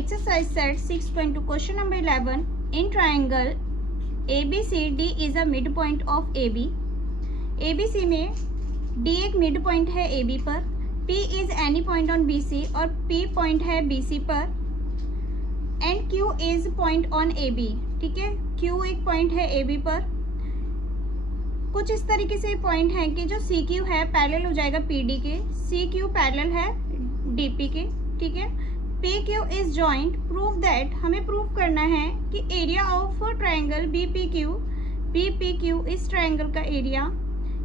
Exercise set 6.2 question number 11. In triangle ABCD is a midpoint of AB. ABC में D एक midpoint है AB पर, P is any point on BC और P point है BC पर, and Q is point on AB. ठीक है, Q एक point है AB पर. कुछ इस तरीके से पॉइंट है कि जो CQ है पैरेलल हो जाएगा PD के, CQ पैरेलल है DP के. ठीक है, PQ is joint. Prove that, हमें प्रूव करना है कि एरिया ऑफ ट्रायंगल BPQ इस ट्रायंगल का एरिया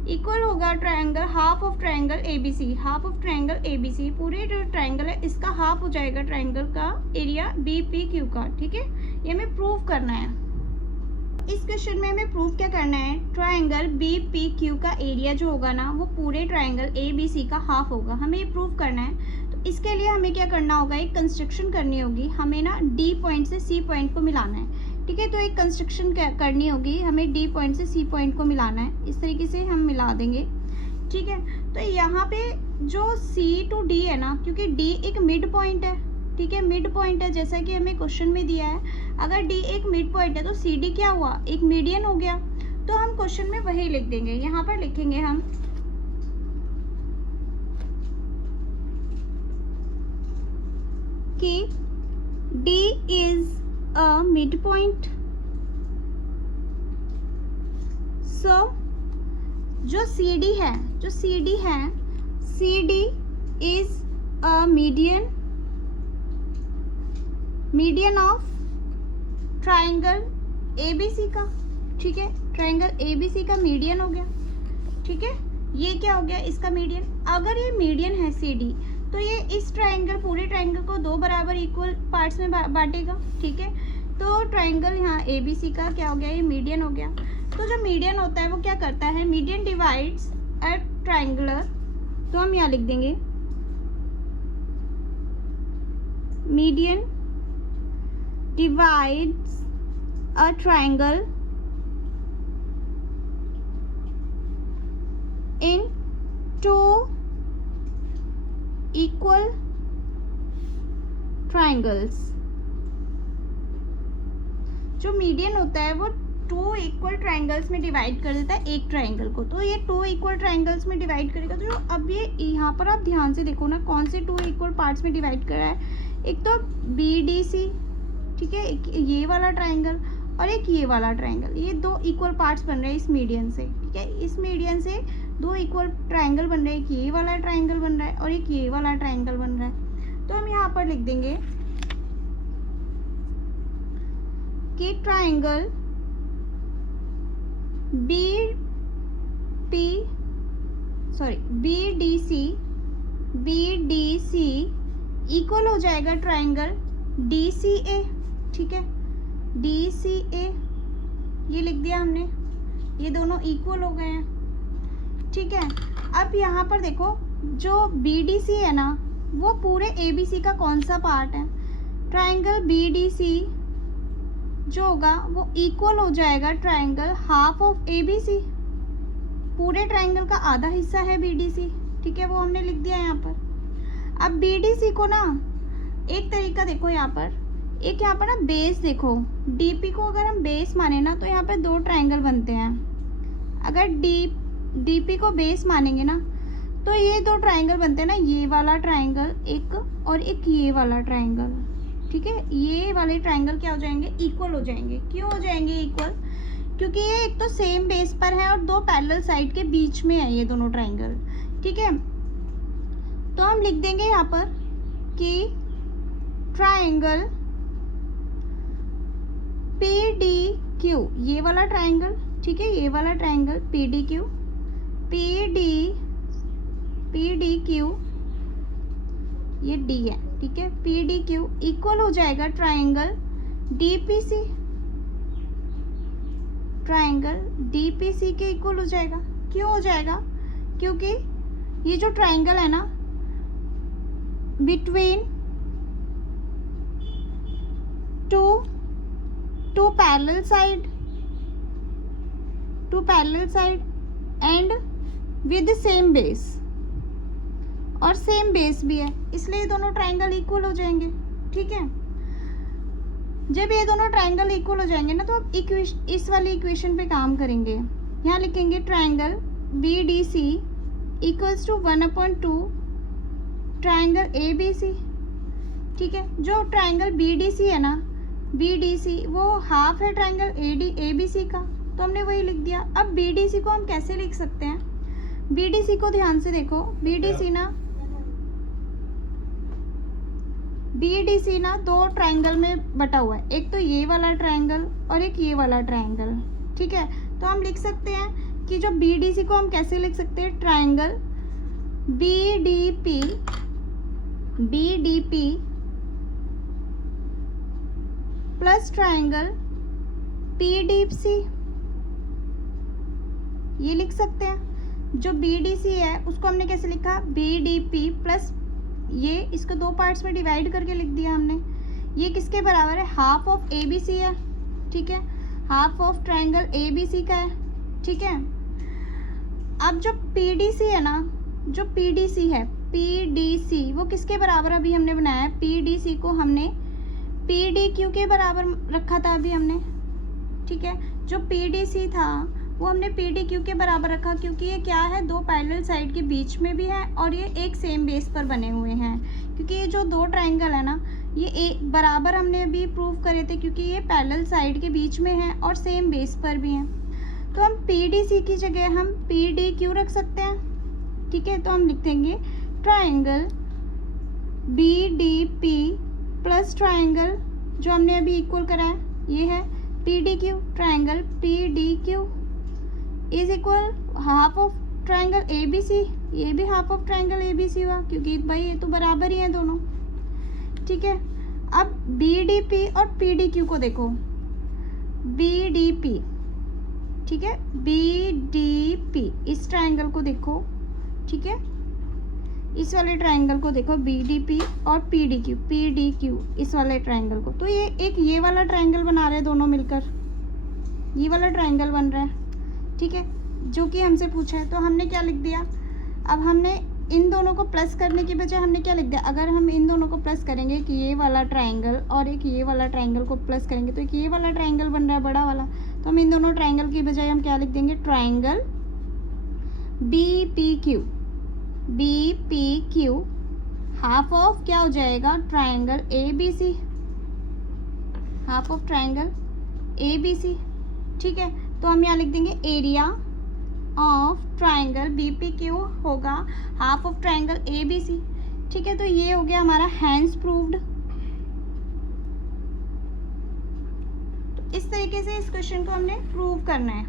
इक्वल होगा triangle half of triangle ABC. Half of triangle ABC, पूरे जो ट्रायंगल है इसका हाफ हो जाएगा ट्रायंगल का एरिया BPQ का. ठीक है, ये हमें प्रूव करना है. इस क्वेश्चन में हमें प्रूव क्या करना है, ट्रायंगल BPQ का एरिया जो होगा ना वो पूरे ट्रायंगल ABC का हाफ होगा. हमें ये प्रूव करना है. तो इसके लिए हमें क्या करना होगा, एक कंस्ट्रक्शन करनी होगी. हमें ना D पॉइंट से C पॉइंट को मिलाना है. ठीक है, तो एक कंस्ट्रक्शन करनी होगी. हमें D पॉइंट से C पॉइंट को मिलाना है. इस तरीके से हम मिला देंगे. ठीक है, तो यहाँ पे जो C to D है ना, क्योंकि D एक मिड पॉइंट है. ठीक है, मिड पॉइंट है जैसा कि हमें क्वेश्चन में दिया है. अगर D एक मिड पॉइंट है तो CD क्या हुआ, एक मीडियन हो गया. तो हम क्वेश्चन में वही लिख देंगे. यहाँ पर लिखेंगे हम कि D is a midpoint. So जो CD है, CD is a median of triangle ABC का. ठीक है, ट्रायंगल ABC का मीडियन हो गया. ठीक है, ये क्या हो गया, इसका मीडियन. अगर ये मीडियन है CD तो ये इस ट्रायंगल, पूरे ट्रायंगल को दो बराबर इक्वल पार्ट्स में बांटेगा. ठीक है, तो ट्रायंगल यहाँ ABC का क्या हो गया, ये मीडियन हो गया. तो जो मीडियन होता है वो क्या करता है, मीडियन डिवाइड्स अ ट्रायंगुलर. तो हम यहाँ लिख देंगे median divides a triangle in two equal triangles. जो मीडियन होता है वो टू इक्वल ट्रायंगल्स में डिवाइड कर देता है एक ट्रायंगल को. तो ये टू इक्वल ट्रायंगल्स में डिवाइड करेगा. तो अब ये यहाँ पर आप ध्यान से देखो ना, कौन से टू इक्वल पार्ट्स में डिवाइड कर रहा है. एक तो BDC, ठीक है, एक ये वाला ट्रायंगल और एक ये वाला ट्रायंगल. ये दो इक्वल पार्ट्स बन रहे हैं इस मीडियन से. ठीक है, इस मीडियन से दो इक्वल ट्रायंगल बन रहे हैं. एक ये वाला ट्रायंगल बन रहा है और एक ये वाला ट्रायंगल बन रहा है. तो हम यहाँ पर लिख देंगे कि ट्रायंगल BDC इक्वल हो जाएगा ट्रायंगल DCA. ठीक है, DCA ये लिख दिया हमने. ये दोनों इक्वल हो गए हैं. ठीक है, अब यहाँ पर देखो जो BDC है ना वो पूरे ABC का कौन सा पार्ट है. ट्रायंगल BDC जो होगा वो इक्वल हो जाएगा ट्रायंगल हाफ ऑफ ABC. पूरे ट्रायंगल का आधा हिस्सा है BDC. ठीक है, वो हमने लिख दिया यहाँ पर. अब BDC को ना एक तरीका देखो, यहाँ पर एक यहाँ पर ना बेस देखो. DP को अगर हम बेस माने ना तो यहाँ पे दो ट्रायंगल बनते हैं. अगर DP को बेस मानेंगे ना तो ये दो ट्रायंगल बनते हैं ना, ये वाला ट्रायंगल एक और एक ये वाला ट्रायंगल. ठीक है, ये वाले ट्रायंगल क्या हो जाएंगे, इक्वल हो जाएंगे. क्यों हो जाएंगे इक्वल, क्योंकि ये एक तो सेम बेस पर है और दो पैरेलल साइड के बीच में है ये दोनों ट्रायंगल. ठीक है, तो हम लिख देंगे यहाँ पर कि ट्रायंगल PDQ, ये वाला ट्रायंगल. ठीक है, ये वाला ट्रायंगल PDQ ये D है. ठीक है, PDQ इक्वल हो जाएगा ट्रायंगल DPC. ट्रायंगल DPC के इक्वल हो जाएगा. क्यों हो जाएगा, क्योंकि ये जो ट्रायंगल है ना between two parallel side and with same base, और सेम बेस भी है, इसलिए दोनों ट्रायंगल इक्वल हो जाएंगे. ठीक है, जब ये दोनों ट्राइंगल इक्वल हो जाएंगे ना, तो आप इस वाली इक्वेशन पे काम करेंगे। यहाँ लिखेंगे triangle B D C equals to 1/2 triangle A B C. ठीक है, जो ट्राइंगल बी डी सी है ना, बी डी सी वो हाफ है ट्राइंगल ए बी सी का, तो हमने वही लिख दिया। अब बी डी सी को हम कैसे लिख सकते हैं? बी डी सी को ध्यान से देखो, बी डी सी ना दो ट्राइंगल में बटा हुआ है, एक तो ये वाला ट्राइंगल और एक ये वाला ट्राइंगल। ठीक है, तो हम लिख सकते हैं कि जो बी डी सी को हम कैसे लिख सकते हैं, triangle B D P plus triangle P D C, ये लिख सकते हैं। जो बी डी सी है उसको हमने कैसे लिखा, बी डी पी प्लस ये, इसको दो पार्ट्स में डिवाइड करके लिख दिया हमने। ये किसके बराबर है, half of A B C है। ठीक है, half of triangle A B C का है। ठीक है, अब जो पी डी सी है ना, जो पी डी सी है, पी डी सी वो किसके बराबर अभी हमने बनाया है, पी डी सी को हमने पी डी क्यू के बराबर रखा था अभी हमने। ठीक है, जो पी डी सी था वो हमने पी डी क्यू के बराबर रखा, क्योंकि ये क्या है, दो पैरेलल साइड के बीच में भी है और ये एक सेम बेस पर बने हुए हैं। क्योंकि ये जो दो ट्राइंगल है ना, ये एक बराबर हमने अभी प्रूव करे थे, क्योंकि ये पैरेलल साइड के बीच में है और सेम बेस पर भी हैं। तो हम पी डी सी की जगह हम पी डी क्यू रख सकते हैं। ठीक है, तो हम लिख देंगे triangle B D P plus triangle जो हमने अभी इक्वल करा है, ये है P D Q, triangle P D Q is equal half of triangle A B C, ये भी half of triangle A B C हुआ, क्योंकि भाई ये तो बराबर ही हैं दोनों। ठीक है, अब बी डी पी और पी डी क्यू को देखो, बी डी पी, ठीक है, बी डी पी इस ट्राइंगल को देखो। ठीक है, इस वाले ट्राइंगल को देखो, बी डी पी और पी डी क्यू इस वाले ट्राइंगल को, तो ये एक ये वाला ट्राइंगल बना रहे हैं दोनों मिलकर, ये वाला ट्राइंगल बन रहा है। ठीक है, जो कि हमसे पूछा है, तो हमने क्या लिख दिया, अब हमने इन दोनों को प्लस करने की बजाय हमने क्या लिख दिया, अगर हम इन दोनों को प्लस करेंगे कि ये वाला ट्राइंगल और एक ये वाला ट्राइंगल को प्लस करेंगे तो एक ये वाला ट्राइंगल बन रहा है बड़ा वाला, तो हम इन दोनों ट्राइंगल की बजाय हम क्या लिख देंगे, triangle B P Q half of क्या हो जाएगा, triangle A B C, half of triangle A B C. ठीक है, तो हम यहाँ लिख देंगे area of triangle B P Q होगा half of triangle A B C. ठीक है, तो ये हो गया हमारा हैंस प्रूव्ड। तो इस तरीके से इस क्वेश्चन को हमने प्रूव करना है।